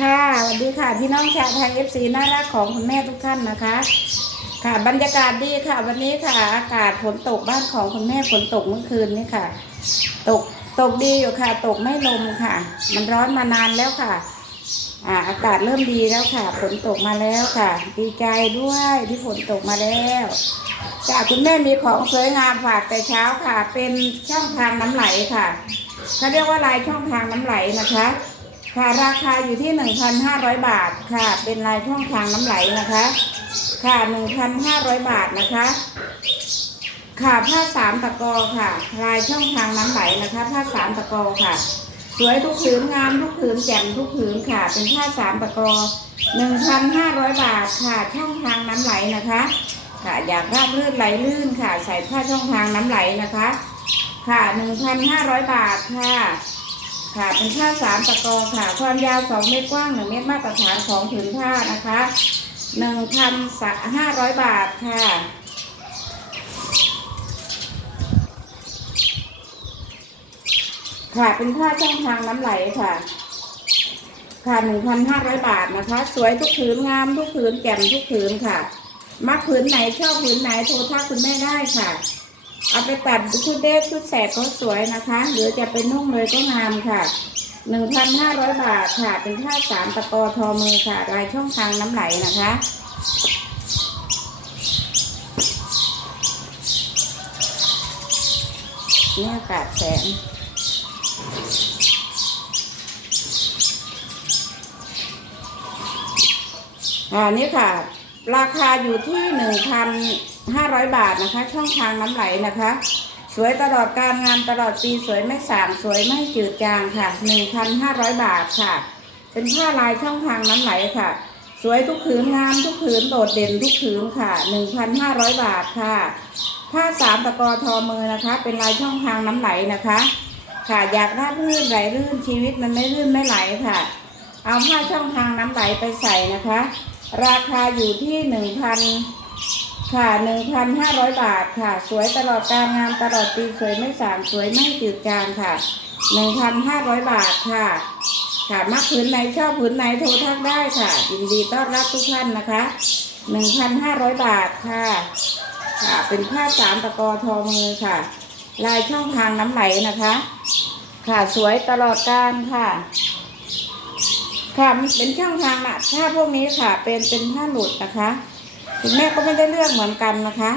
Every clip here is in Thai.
ค่ะสวัสดีค่ะ พี่น้องชาวไทยเอฟซีน่ารักของคุณแม่ทุกท่านนะคะ ค่ะบรรยากาศดีค่ะ วันนี้ค่ะ อากาศฝนตกบ้านของคุณแม่ฝนตกเมื่อคืนนี้ค่ะ ตกตกดีอยู่ค่ะ ตกไม่ลมค่ะ มันร้อนมานานแล้วค่ะอ่าอากาศเริ่มดีแล้วค่ะฝนตกมาแล้วค่ะ ดีใจด้วยที่ฝนตกมาแล้วจ้าคุณแม่มีของสวยงามฝากแต่เช้าค่ะ เป็นช่องทางน้ำไหลค่ะเขาเรียกว่าลายช่องทางน้ำไหลนะคะ ค่ะราคาอยู่ที่ 1,500 บาทค่ะ เป็นลายช่องทางน้ำไหลนะคะ ค่ะ 1,500 บาทนะคะ ค่ะผ้าสามตะกอค่ะ ลายช่องทางน้ำไหลนะคะ ผ้าสามตะกอค่ะ สวยทุกผืนงามทุกผืนแจ่มทุกผืนค่ะ เป็นผ้าสามตะกอ 1,500 บาทค่ะ ช่องทางน้ำไหลนะคะ ค่ะอยากราบลื่นไหลลื่นค่ะ ใส่ผ้าช่องทางน้ำไหลนะคะ ค่ะ 1,500 บาทค่ะ ค่ะเป็นผ้าสามตะกอค่ะ ความยาวสองเมตรกว้างหนึ่งเมตรมาตรฐานของผืนผ้านะคะหนึ่งพันห้าร้อยบาทค่ะค่ะเป็นผ้าช่องทางน้ำไหลค่ะ ค่ะหนึ่งพันห้าร้อยบาทนะคะ สวยทุกผืนงามทุกผืนแจ่มทุกผืนค่ะ มักผืนไหนชอบผืนไหนโทรทักคุณแม่ได้ค่ะ เอาไปตัดชุดเดทชุดแสกก็สวยนะคะหรือจะเป็นนุ่งเลยก็งามค่ะ1,500บาทค่ะ เป็นผ้าสามตะกอทอมือค่ะลายช่องทางน้ำไหลนะคะนี่อากาศแสงอ่านี่ค่ะ ราคาอยู่ที่หนึ่งพัน ห้าร้อยบาทนะคะ ช่องทางน้ำไหลนะคะ สวยตลอดการงานตลอดปีสวยไม่สางสวยไม่จืดจางค่ะหนึ่งพันห้าร้อยบาทค่ะ เป็นผ้าลายช่องทางน้ำไหลค่ะ สวยทุกผืนงามทุกผืนโดดเด่นทุกผืนค่ะหนึ่งพันห้าร้อยบาทค่ะ ผ้าสามตะกอทอมือนะคะ เป็นลายช่องทางน้ำไหลนะคะ ค่ะอยากราบรื่นไหลรื่นชีวิตมันไม่รื่นไม่ไหลค่ะ เอาผ้าช่องทางน้ำไหลไปใส่นะคะ ราคาอยู่ที่หนึ่งพัน ค่ะหนึ่งพันห้าร้อยบาทค่ะ สวยตลอดการงานตลอดปีสวยไม่สางสวยไม่จืดจางค่ะหนึ่งพันห้าร้อยบาทค่ะ ค่ะมักผืนไหนชอบผืนไหนโทรทักได้ค่ะยินดีต้อนรับทุกท่านนะคะหนึ่งพันห้าร้อยบาทค่ะ ค่ะเป็นผ้าสามตะกอทอมือค่ะ ลายช่องทางน้ำไหลนะคะ ค่ะสวยตลอดการค่ะค่ะเป็นช่องทางอะถ้าพวกนี้ค่ะ เป็นเป็นผ้าหลุดนะคะ คุณแม่ก็ไม่ได้เลือกเหมือนกันนะคะ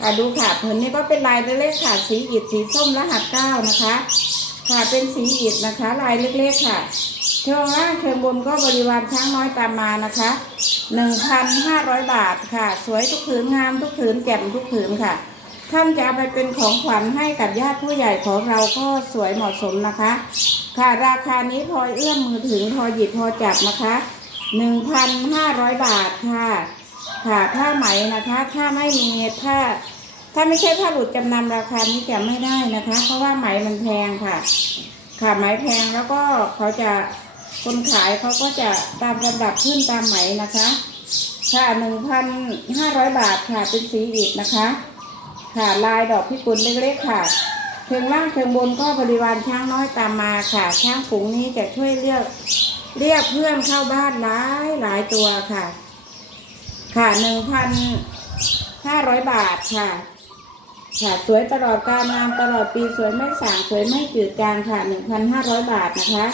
ค่ะดูค่ะผืนนี้ก็เป็นลายเล็กๆค่ะ สีอิฐสีส้มรหัสเก้านะคะ ค่ะเป็นสีอิฐนะคะ ลายเล็กๆค่ะเชิงล่างเชิงบนก็บริวารช้างน้อยตามมานะคะหนึ่งพันห้าร้อยบาทค่ะ สวยทุกผืนงามทุกผืนแจ่มทุกผืนค่ะ ท่านจะเอาไปเป็นของขวัญให้กับญาติผู้ใหญ่ของเราก็สวยเหมาะสมนะคะ ค่ะราคานี้พอเอื้อมมือถึงพอหยิบพอจับนะคะหนึ่งพันห้าร้อยบาทค่ะ ค่ะผ้าไหมนะคะ ถ้าไม่มีผ้าถ้าไม่ใช่ผ้าหลุดจำนำราคานี้จะไม่ได้นะคะ เพราะว่าไหมมันแพงค่ะ ค่ะไหมแพงแล้วก็เขาจะคนขายเขาก็จะตามลำดับขึ้นตามไหมนะคะค่ะหนึ่งพันห้าร้อยบาทค่ะเป็นสีอิฐนะคะ ค่ะลายดอกพิกุลเล็กๆค่ะเชิงล่างเชิงบนก็บริวารช้างน้อยตามมาค่ะช้างฝูงนี้จะช่วยเรียกเรียกเพื่อนเข้าบ้านหลายหลายตัวค่ะ ค่ะหนึ่งพันห้าร้อยบาทค่ะ ค่ะสวยตลอดการงานตลอดปีสวยไม่สางสวยไม่จืดจางค่ะหนึ่งพันห้าร้อยบาทนะคะ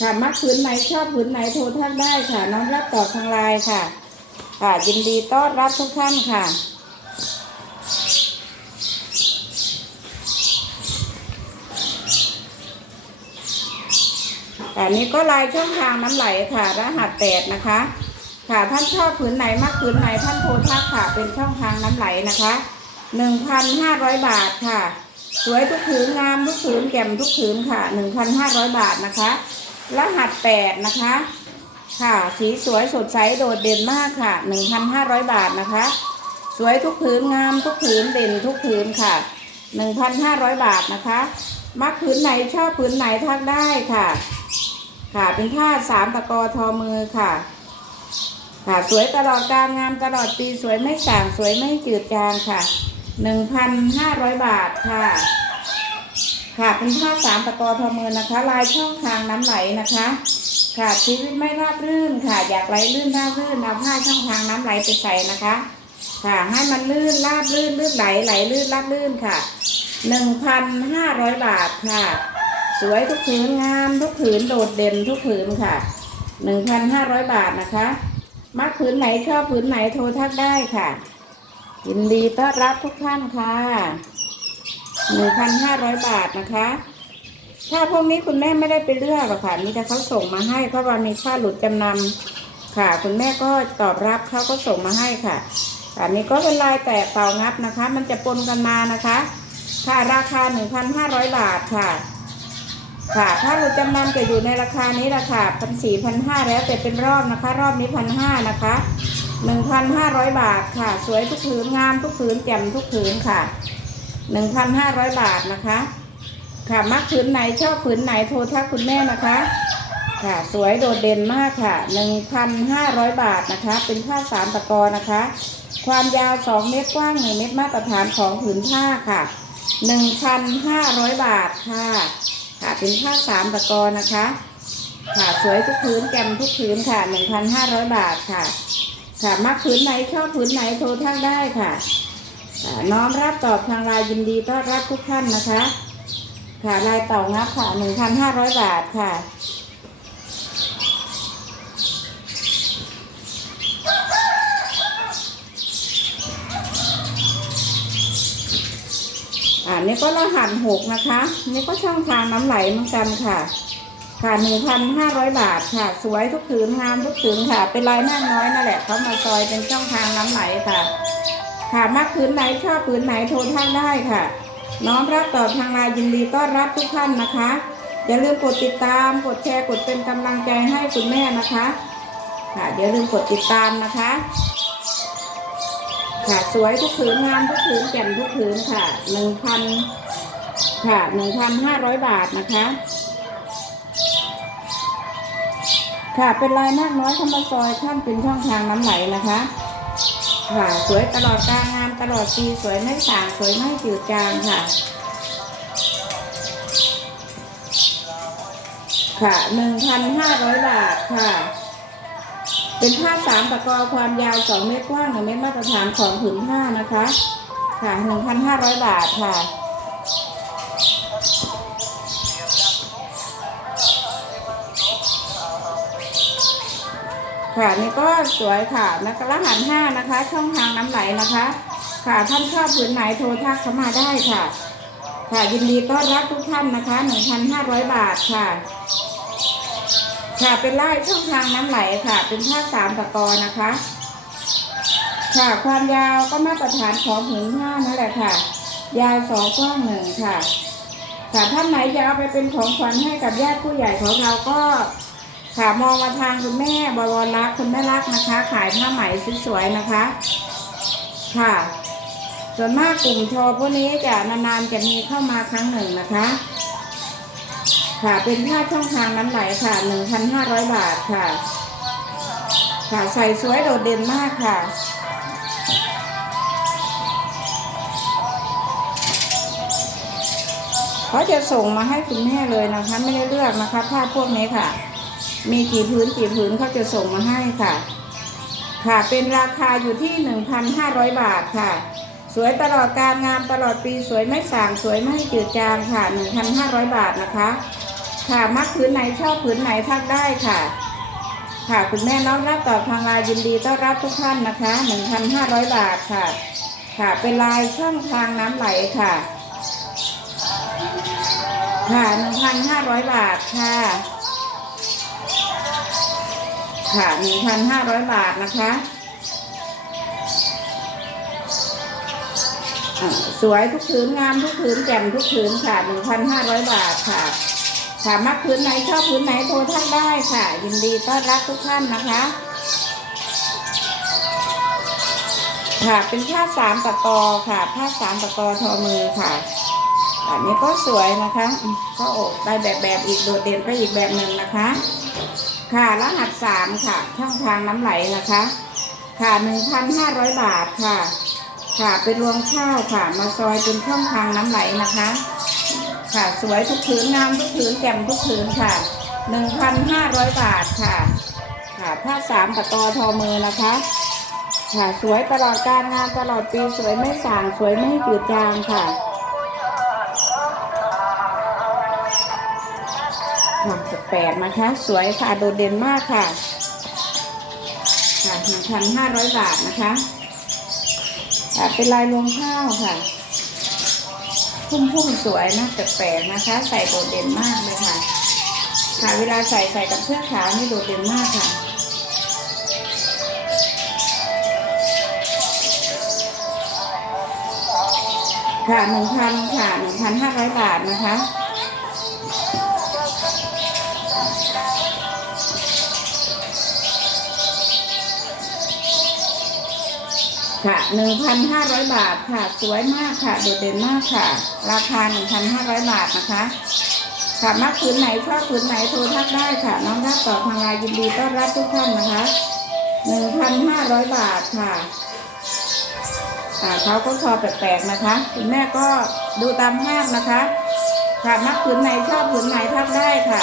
ค่ะมักผืนไหนชอบผืนไหนโทรท่านได้ค่ะ น้องรับต่อทางไลน์ค่ะ ค่ะยินดีต้อนรับทุกท่านค่ะอันนี้ก็ลายช่องทางน้ำไหลค่ะ รหัสแปดนะคะ ค่ะท่านชอบผืนไหนมักผืนไหนท่านโทรทักค่ะ เป็นช่องทางน้ำไหลนะคะหนึ่งพันห้าร้อยบาทค่ะ สวยทุกผืนงามทุกผืนแจ่มทุกผืนค่ะหนึ่งพันห้าร้อยบาทนะคะ รหัสแปดนะคะ ค่ะ สีสวยสดใสโดดเด่นมากค่ะหนึ่งพันห้าร้อยบาทนะคะ สวยทุกผืนงามทุกผืนเด่นทุกผืนค่ะหนึ่งพันห้าร้อยบาทนะคะมักผืนไหนชอบผืนไหนทักได้ค่ะ ค่ะเป็นผ้าสามตะกอทอมือค่ะ ค่ะ สวยตลอดการงามตลอดปีสวยไม่ส่างสวยไม่จืดจางค่ะหนึ่งพันห้าร้อยบาทค่ะ ค่ะเป็นผ้าสามตะกอทอมือนะคะ ลายช่องทางน้ำไหลนะคะ ค่ะชีวิตไม่ราบรื่นค่ะ อยากไหลลื่นราบรื่นเอาผ้าช่องทางน้ำไหลไปใส่นะคะ ค่ะให้มันลื่นราบลื่นลื่นไหลไหลลื่นราบลื่นค่ะหนึ่งพันห้าร้อยบาทค่ะ สวยทุกผืนงามทุกผืนโดดเด่นทุกผืนค่ะหนึ่งพันห้าร้อยบาทนะคะ มักผืนไหนชอบผืนไหนโทรทักได้ค่ะ ยินดีต้อนรับทุกท่านค่ะหนึ่งพันห้าร้อยบาทนะคะ ถ้าพวกนี้คุณแม่ไม่ได้ไปเลือกหรอกค่ะมีแต่เขาส่งมาให้เพราะว่ามีค่าหลุดจำนำค่ะ คุณแม่ก็ตอบรับเขาก็ส่งมาให้ค่ะอันนี้ก็เป็นลายแตกเต่างับนะคะ มันจะปนกันมานะคะ ค่ะราคา1,500บาทค่ะ ค่ะถ้าหลุดจำนำจะอยู่ในราคานี้ราคาพันสี่พันห้าแล้วแต่เป็นรอบนะคะ รอบนี้พันห้านะคะหนึ่งพันห้าร้อยบาทค่ะ สวยทุกผืนงามทุกผืนแจ่มทุกผืนค่ะหนึ่งพันห้าร้อยบาทนะคะ ค่ะมักผืนไหนชอบผืนไหนโทรทักคุณแม่นะคะ ค่ะ สวยโดดเด่นมากค่ะหนึ่งพันห้าร้อยบาทนะคะ เป็นผ้าสามตะกอนะคะ ความยาวสองเมตรกว้างหนึ่งเมตรมาตรฐานของผืนผ้าค่ะหนึ่งพันห้าร้อยบาทค่ะ ค่ะเป็นผ้าสามตะกอนะคะ ค่ะสวยทุกพื้นแกมทุกพื้นค่ะหนึ่งพันห้าร้อยบาทค่ะ ค่ะมักพื้นไหนชอบพื้นไหนโทรทักได้ค่ะค่ะน้อมรับตอบทางไลน์ยินดีต้อนรับทุกท่านนะคะ ค่ะลายเต่างับค่ะหนึ่งพันห้าร้อยบาทค่ะ นี่ก็รหัสหกนะคะ นี่ก็ช่องทางน้ำไหลเหมือนกันค่ะ ค่ะหนึ่งพันห้าร้อยบาทค่ะ สวยทุกผืนงามทุกผืนค่ะ เป็นลายหน้าน้อยนั่นแหละเขามาซอยเป็นช่องทางน้ำไหลค่ะ ค่ะมักผืนไหนชอบผืนไหนโทรท่านได้ค่ะ น้อมรับตอบทางไลน์ยินดีต้อนรับทุกท่านนะคะ อย่าลืมกดติดตาม กดแชร์ กดเป็นกำลังใจให้คุณแม่นะคะ ค่ะอย่าลืมกดติดตามนะคะ ค่ะสวยทุกผืนงามทุกผืนแจ่มทุกผืนค่ะหนึ่งพันค่ะหนึ่งพันห้าร้อยบาทนะคะ ค่ะเป็นลายมากน้อยธรรมซอยท่านเป็นช่องทางน้ำไหลนะคะ ค่ะ สวยตลอดกลารงานตลอดปีสวยไม่สางสวยไม่จืดจางค่ะค่ะหนึ่งพันห้าร้อยบาทค่ะ เป็นผ้าสามตะกอความยาวสองเมตรกว้างหนึ่งเมตรมาตรฐานของผืนผ้านะคะ ค่ะหนึ่งพันห้าร้อยบาทค่ะค่ะนี่ก็สวยค่ะนะคะรหัสห้านะคะ ช่องทางน้ำไหลนะคะ ค่ะท่านชอบผืนไหนโทรทักเข้ามาได้ค่ะ ค่ะยินดีต้อนรับทุกท่านนะคะหนึ่งพันห้าร้อยบาทค่ะ ค่ะเป็นไล่ช่องทางน้ำไหลค่ะ เป็นผ้าสามตะกอนะคะ ค่ะความยาวก็มาตรฐานของผืนผ้านั่นแหละค่ะ ยาวสองกว้างหนึ่งค่ะ ค่ะท่านไหนจะเอาไปเป็นของขวัญให้กับญาติผู้ใหญ่ของเราก็ค่ะมองมาทางคุณแม่บวรรักคุณแม่รักนะคะ ขายผ้าไหมสวยๆนะคะ ค่ะ ส่วนมากกลุ่มโทรพวกนี้จะนานๆจะมีเข้ามาครั้งหนึ่งนะคะ ค่ะ เป็นผ้าช่องทางน้ำไหลค่ะ1,500บาทค่ะ ค่ะใส่สวยโดดเด่นมากค่ะเขาจะส่งมาให้คุณแม่เลยนะคะ ไม่ได้เลือกนะคะผ้าพวกนี้ค่ะ มีกี่พื้นกี่พื้นเขาจะส่งมาให้ค่ะ ค่ะเป็นราคาอยู่ที่1,500บาทค่ะ สวยตลอดการงามตลอดปีสวยไม่สางสวยไม่จืดจางค่ะ1,500บาทนะคะ ค่ะมักผืนไหนชอบผืนไหนทักได้ค่ะ ค่ะคุณแม่น้องรับตอบทางไลน์ยินดีต้อนรับทุกท่านนะคะ1,500 บาทค่ะ ค่ะเป็นลายช่องทางน้ำไหลค่ะ ค่ะ1,500 บาทค่ะ ค่ะ1,500 บาทนะคะสวยทุกผืนงามทุกผืนแจ่มทุกผืนค่ะ1,500 บาทค่ะ ค่ะมักผืนไหนชอบผืนไหนโทรท่านได้ค่ะ ยินดีต้อนรับทุกท่านนะคะ ค่ะเป็นผ้าสามตะกอค่ะผ้าสามตะกอทอมือค่ะอันนี้ก็สวยนะคะก็อกได้แบบแบบอีกโดดเด่นไปอีกแบบหนึ่งนะคะ ค่ะรหัสสามค่ะ ช่องทางน้ำไหลนะคะ ค่ะหนึ่งพันห้าร้อยบาทค่ะ ค่ะเป็นรวงข้าวค่ะ มาซอยเป็นช่องทางน้ำไหลนะคะ ค่ะ สวยทุกผืนงามทุกผืนแจ่มทุกผืนค่ะหนึ่งพันห้าร้อยบาทค่ะ ค่ะผ้าสามตะกอทอมือนะคะ ค่ะสวยตลอดการงานตลอดปีสวยไม่ส่างสวยไม่จืดจางค่ะค่ะแปลกๆนะคะ สวยค่ะโดดเด่นมากค่ะ ค่ะหนึ่งพันห้าร้อยบาทนะคะค่ะเป็นลายรวงข้าวค่ะ พุ่มพุ่มสวยนะแปลกๆนะคะ ใส่โดดเด่นมากเลยค่ะ ค่ะเวลาใส่ใส่กับเสื้อขาวนี่โดดเด่นมากค่ะค่ะหนึ่งพันค่ะหนึ่งพันห้าร้อยบาทนะคะ ค่ะหนึ่งพันห้าร้อยบาทค่ะ สวยมากค่ะ โดดเด่นมากค่ะ ราคาหนึ่งพันห้าร้อยบาทนะคะ ค่ะมักผืนไหนชอบผืนไหนโทรทักได้ค่ะ น้องรับต่อทางไลน์ยินดีต้อนรับทุกท่านนะคะหนึ่งพันห้าร้อยบาทค่ะอ่าเขาก็ชอแปลกๆนะคะ คุณแม่ก็ดูตามภาพนะคะ ค่ะมักผืนไหนชอบผืนไหนทักได้ค่ะ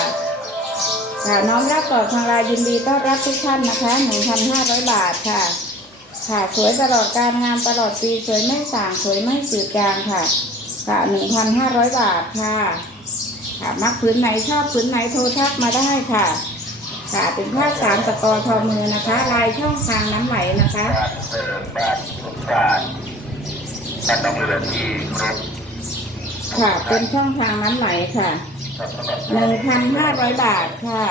ค่ะน้องรับต่อทางไลน์ยินดีต้อนรับทุกท่านนะคะหนึ่งพันห้าร้อยบาทค่ะ ค่ะ สวยตลอดการงานตลอดปีสวยไม่สางสวยไม่จืดจางค่ะ ค่ะหนึ่งพันห้าร้อยบาทค่ะค่ะมักผืนไหนชอบผืนไหนโทรทักมาได้ค่ะ ค่ะเป็นผ้าสามตะกอทอมือนะคะ ลายช่องทางน้ำไหลนะคะการเสริมบ้านสงการบ้านต้องเรือที่ครบค่ะ เป็นช่องทางน้ำไหลค่ะหรับหนึ่งพันห้าร้อยบาทค่ะ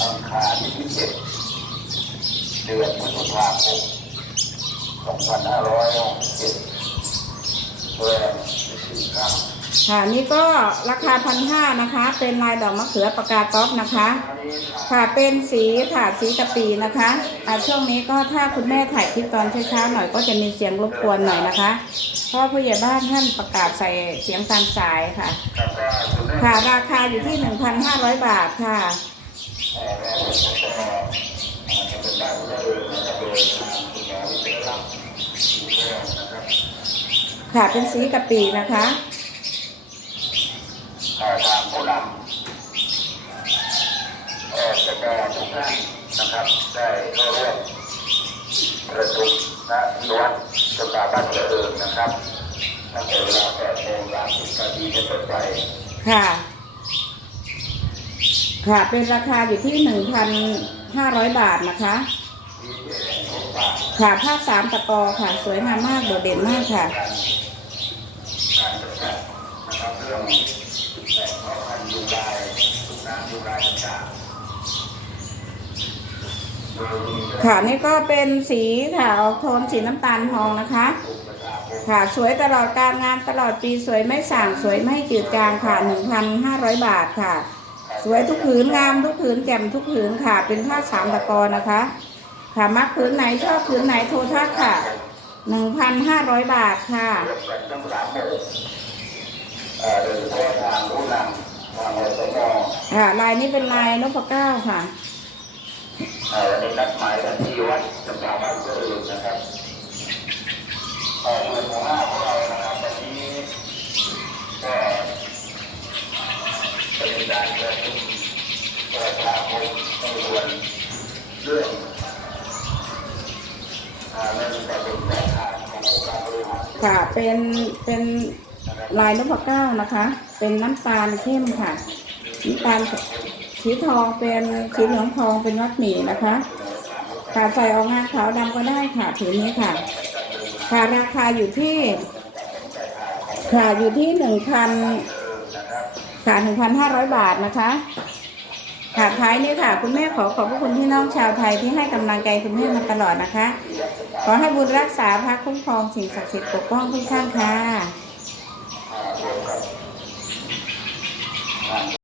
อังคารที่เจ็ด เดือนพฤษภาคมสองพันห้าร้อยหกสิบเจ็ดเพื่อสิบสี่ครับค่ะนี่ก็ราคาพันห้านะคะ เป็นลายดอกมะเขือปากกาต๊อปนะคะ ค่ะเป็นสีค่ะสีกะปีนะคะอ่าช่วงนี้ก็ถ้าคุณแม่ถ่ายคลิปตอนเช้าๆหน่อยก็จะมีเสียงรบกวนหน่อยนะคะ เพราะผู้ใหญ่บ้านท่านประกาศใส่เสียงตามสายค่ะแล้วก็คุณแม่ค่ะราคาอยู่ที่ 1,500 บาทค่ะ แม่แม่ผมก็จะเป็นบ้านเรือนะครับโดยทางคุณหมอวิเศษรับดูแลนะครับค่ะเป็นสีกะปีนะคะทางผู้นำเอ่อจะแก่ทุกท่านนะครับ ได้เข้าร่วมประชุมณที่วัดสถาบันเจริญนะครับตั้งแต่เวลา8โมง30นาทีเป็นต้นไปค่ะ ค่ะ เป็นราคาอยู่ที่ 1,500บาทนะคะ ค่ะผ้าสามตะกอค่ะ สวยงามมากโดดเด่นมากค่ะกาดการนะครับเรื่องแหล่งเพาะพันธุ์ยุงลายทุกน้ำยุงลายต่างๆโดยมีค่ะนี่ก็เป็นสีค่ะออกโทนสีน้ำตาลทองนะคะ ค่ะสวยตลอดการงานตลอดปีสวยไม่ส่างสวยไม่จืดจางค่ะ 1,500 บาทค่ะ สวยทุกผืนงามทุกผืนแจ่มทุกผืนค่ะ เป็นผ้าสามตะกอนะคะ ค่ะมักผืนไหนชอบผืนไหนโทรทักค่ะ1,500บาทค่งกันทั้ามหมู่เอ่อโดยเฉพาทางผู้นำทางอสมค่ะลายนี้เป็นลายนพเก้าค่ะเออวันนี้นัดหมายกันที่วัดสถาบันเจริญนะครับเอ่อเมืองของหน้าของเรานะครับวันนี้ก็เป็นการประชุมประชาคมต้องรวนเรื่องอ่าเรื่องการเป็นประธานขององค์การบริหาร ค่ะ เป็นเป็นลายนพเก้านะคะ เป็นน้ำตาลเข้มค่ะน้ำตาลสีทองเป็นสีเหลืองทองเป็นวัดหมี่นะคะค่ะใส่ออกงานขาวดำก็ได้ค่ะผืนนี้ค่ะ ค่ะราคาอยู่ที่ ค่ะอยู่ที่หนึ่งพันค่ะหนึ่งพันห้าร้อยบาทนะคะ ค่ะท้ายนี้ค่ะ คุณแม่ขอขอบพระคุณพี่น้องชาวไทยที่ให้กำลังใจคุณแม่มาตลอดนะคะ ขอให้บุญรักษาพระคุ้มครองสิ่งศักดิ์สิทธิ์ปกป้องทุกท่านค่ะ